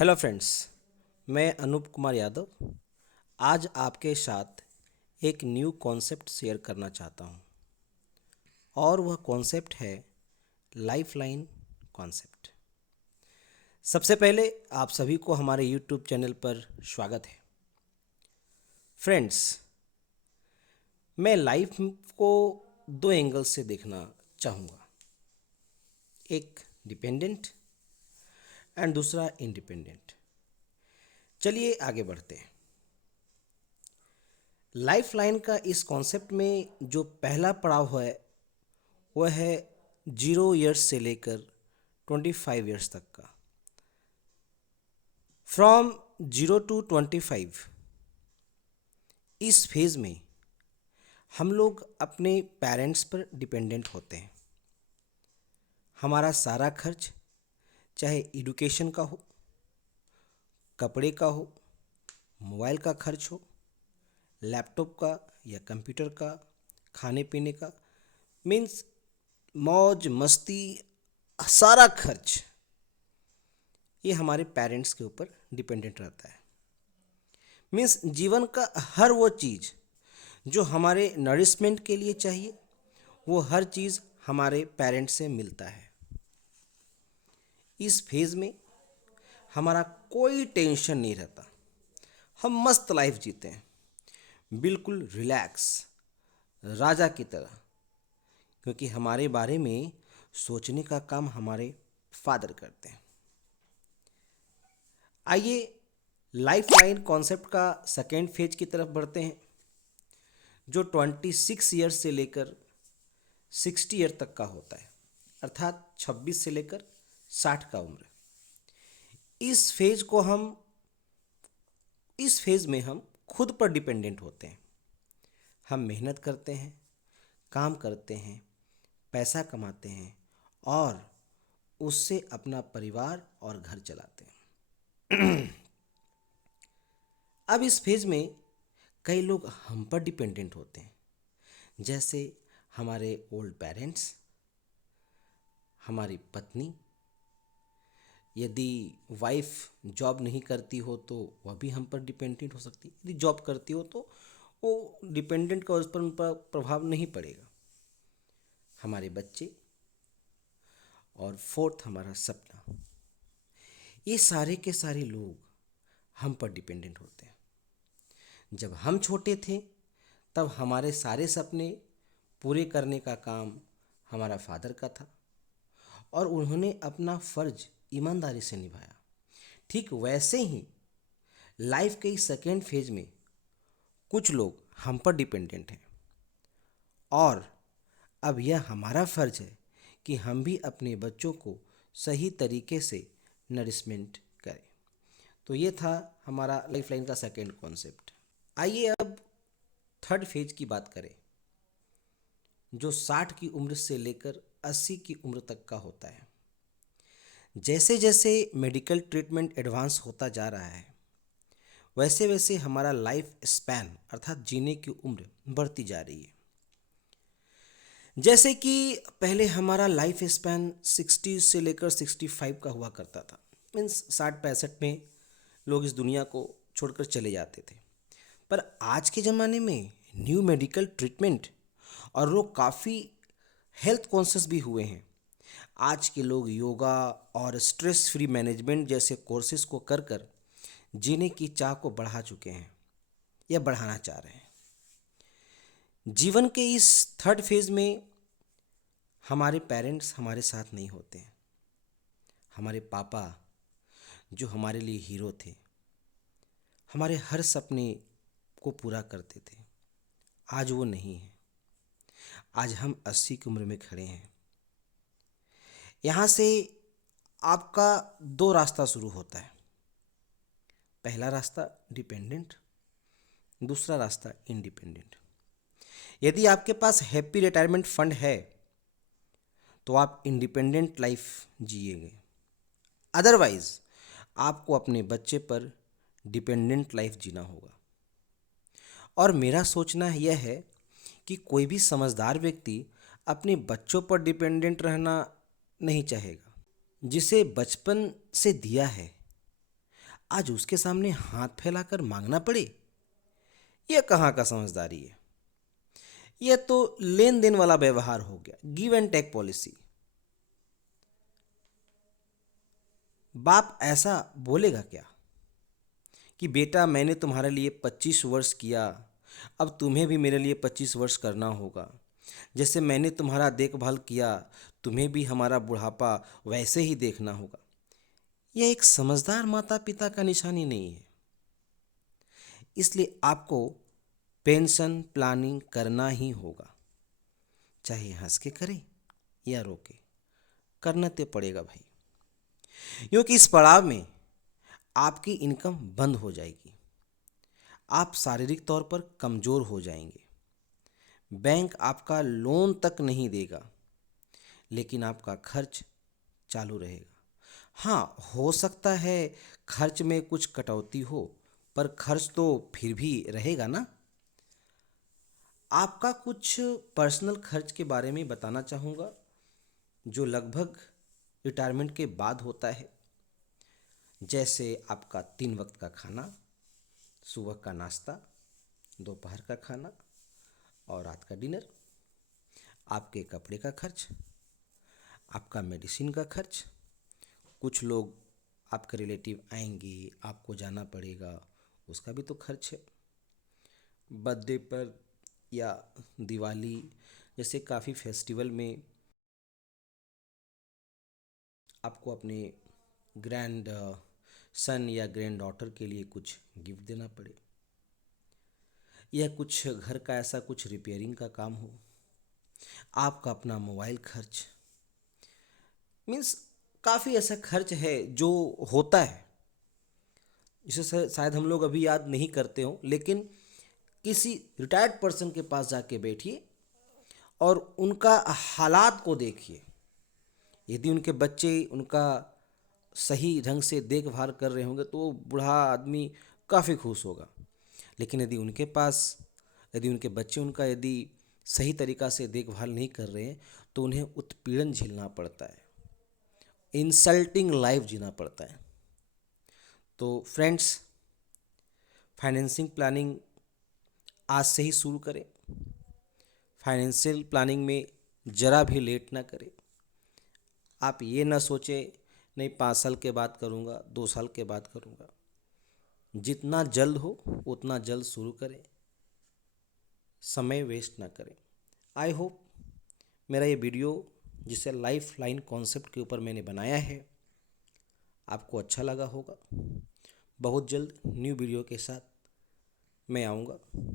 Hello friends, मैं अनूप कुमार यादव आज आपके साथ एक न्यू कॉन्सेप्ट शेयर करना चाहता हूँ और वह कॉन्सेप्ट है लाइफलाइन कॉन्सेप्ट। सबसे पहले आप सभी को हमारे यूट्यूब चैनल पर स्वागत है। फ्रेंड्स, मैं लाइफ को दो एंगल से देखना चाहूँगा, एक डिपेंडेंट एंड दूसरा इंडिपेंडेंट। चलिए आगे बढ़ते हैं। लाइफ लाइन का इस कॉन्सेप्ट में जो पहला पड़ाव है वह है 0 ईयर्स से लेकर 25 ईयर्स तक का। फ्रॉम 0 to 25 इस फेज़ में हम लोग अपने पेरेंट्स पर डिपेंडेंट होते हैं। हमारा सारा खर्च, चाहे एजुकेशन का हो, कपड़े का हो, मोबाइल का खर्च हो, लैपटॉप का या कंप्यूटर का, खाने पीने का, मीन्स मौज मस्ती, सारा खर्च ये हमारे पेरेंट्स के ऊपर डिपेंडेंट रहता है। मीन्स जीवन का हर वो चीज़ जो हमारे नरिशमेंट के लिए चाहिए वो हर चीज़ हमारे पेरेंट्स से मिलता है। इस फेज़ में हमारा कोई टेंशन नहीं रहता, हम मस्त लाइफ जीते हैं, बिल्कुल रिलैक्स, राजा की तरह, क्योंकि हमारे बारे में सोचने का काम हमारे फादर करते हैं। आइए लाइफ लाइन कॉन्सेप्ट का सेकेंड फेज की तरफ बढ़ते हैं, जो 26 ईयर से लेकर 60 ईयर तक का होता है, अर्थात 26 से लेकर 60 का उम्र। इस फेज में हम खुद पर डिपेंडेंट होते हैं। हम मेहनत करते हैं, काम करते हैं, पैसा कमाते हैं और उससे अपना परिवार और घर चलाते हैं। अब इस फेज में कई लोग हम पर डिपेंडेंट होते हैं, जैसे हमारे ओल्ड पेरेंट्स, हमारी पत्नी। यदि वाइफ जॉब नहीं करती हो तो वह भी हम पर डिपेंडेंट हो सकती है। यदि जॉब करती हो तो वो डिपेंडेंट का उन पर प्रभाव नहीं पड़ेगा। हमारे बच्चे और फोर्थ हमारा सपना, ये सारे के सारे लोग हम पर डिपेंडेंट होते हैं। जब हम छोटे थे तब हमारे सारे सपने पूरे करने का काम हमारा फादर का था और उन्होंने अपना फ़र्ज ईमानदारी से निभाया। ठीक वैसे ही लाइफ के इस सेकेंड फेज में कुछ लोग हम पर डिपेंडेंट हैं और अब यह हमारा फ़र्ज है कि हम भी अपने बच्चों को सही तरीके से नरिशमेंट करें। तो ये था हमारा लाइफ लाइन का सेकेंड कॉन्सेप्ट। आइए अब थर्ड फेज की बात करें, जो 60 की उम्र से लेकर 80 की उम्र तक का होता है। जैसे जैसे मेडिकल ट्रीटमेंट एडवांस होता जा रहा है वैसे वैसे हमारा लाइफ स्पैन अर्थात जीने की उम्र बढ़ती जा रही है। जैसे कि पहले हमारा लाइफ स्पैन 60 से लेकर 65 का हुआ करता था, मीन्स 60-65 में लोग इस दुनिया को छोड़कर चले जाते थे। पर आज के ज़माने में न्यू मेडिकल ट्रीटमेंट और लोग काफ़ी हेल्थ कॉन्शियस भी हुए हैं। आज के लोग योगा और स्ट्रेस फ्री मैनेजमेंट जैसे कोर्सेज को कर कर जीने की चाह को बढ़ा चुके हैं या बढ़ाना चाह रहे हैं। जीवन के इस थर्ड फेज में हमारे पेरेंट्स हमारे साथ नहीं होते हैं। हमारे पापा जो हमारे लिए हीरो थे, हमारे हर सपने को पूरा करते थे, आज वो नहीं है। आज हम 80 की उम्र में खड़े हैं। यहाँ से आपका दो रास्ता शुरू होता है। पहला रास्ता डिपेंडेंट, दूसरा रास्ता इंडिपेंडेंट। यदि आपके पास हैप्पी रिटायरमेंट फंड है तो आप इंडिपेंडेंट लाइफ जिएंगे, अदरवाइज आपको अपने बच्चे पर डिपेंडेंट लाइफ जीना होगा। और मेरा सोचना यह है कि कोई भी समझदार व्यक्ति अपने बच्चों पर डिपेंडेंट रहना नहीं चाहेगा। जिसे बचपन से दिया है आज उसके सामने हाथ फैलाकर मांगना पड़े, यह कहाँ का समझदारी है। यह तो लेन देन वाला व्यवहार हो गया, गिव एंड टेक पॉलिसी। बाप ऐसा बोलेगा क्या कि बेटा मैंने तुम्हारे लिए 25 वर्ष किया, अब तुम्हें भी मेरे लिए 25 वर्ष करना होगा। जैसे मैंने तुम्हारा देखभाल किया, तुम्हें भी हमारा बुढ़ापा वैसे ही देखना होगा। यह एक समझदार माता पिता का निशानी नहीं है। इसलिए आपको पेंशन प्लानिंग करना ही होगा, चाहे हंस के करें या रो के, करना तो पड़ेगा भाई। क्योंकि इस पड़ाव में आपकी इनकम बंद हो जाएगी, आप शारीरिक तौर पर कमज़ोर हो जाएंगे, बैंक आपका लोन तक नहीं देगा, लेकिन आपका खर्च चालू रहेगा। हाँ, हो सकता है खर्च में कुछ कटौती हो, पर खर्च तो फिर भी रहेगा ना। आपका कुछ पर्सनल खर्च के बारे में बताना चाहूँगा, जो लगभग रिटायरमेंट के बाद होता है। जैसे आपका 3 वक्त का खाना, सुबह का नाश्ता, दोपहर का खाना और रात का डिनर, आपके कपड़े का खर्च, आपका मेडिसिन का खर्च। कुछ लोग आपके रिलेटिव आएंगे, आपको जाना पड़ेगा, उसका भी तो खर्च है। बर्थडे पर या दिवाली जैसे काफ़ी फेस्टिवल में आपको अपने ग्रैंड सन या ग्रैंड डॉटर के लिए कुछ गिफ्ट देना पड़े, या कुछ घर का ऐसा कुछ रिपेयरिंग का काम हो, आपका अपना मोबाइल खर्च, मीन्स काफ़ी ऐसा खर्च है जो होता है, जिसे शायद हम लोग अभी याद नहीं करते हो। लेकिन किसी रिटायर्ड पर्सन के पास जाके बैठिए और उनका हालात को देखिए। यदि उनके बच्चे उनका सही ढंग से देखभाल कर रहे होंगे तो वो बूढ़ा आदमी काफ़ी खुश होगा। लेकिन यदि उनके बच्चे उनका यदि सही तरीक़ा से देखभाल नहीं कर रहे हैं तो उन्हें उत्पीड़न झेलना पड़ता है, इंसल्टिंग लाइफ जीना पड़ता है। तो फ्रेंड्स, फाइनेंसिंग प्लानिंग आज से ही शुरू करें। फाइनेंशियल प्लानिंग में ज़रा भी लेट ना करें। आप ये ना सोचें नहीं 5 साल के बाद करूँगा, 2 साल के बाद करूँगा। जितना जल्द हो उतना जल्द शुरू करें, समय वेस्ट ना करें। आई होप मेरा ये वीडियो जिसे लाइफ लाइन कॉन्सेप्ट के ऊपर मैंने बनाया है आपको अच्छा लगा होगा। बहुत जल्द न्यू वीडियो के साथ मैं आऊँगा।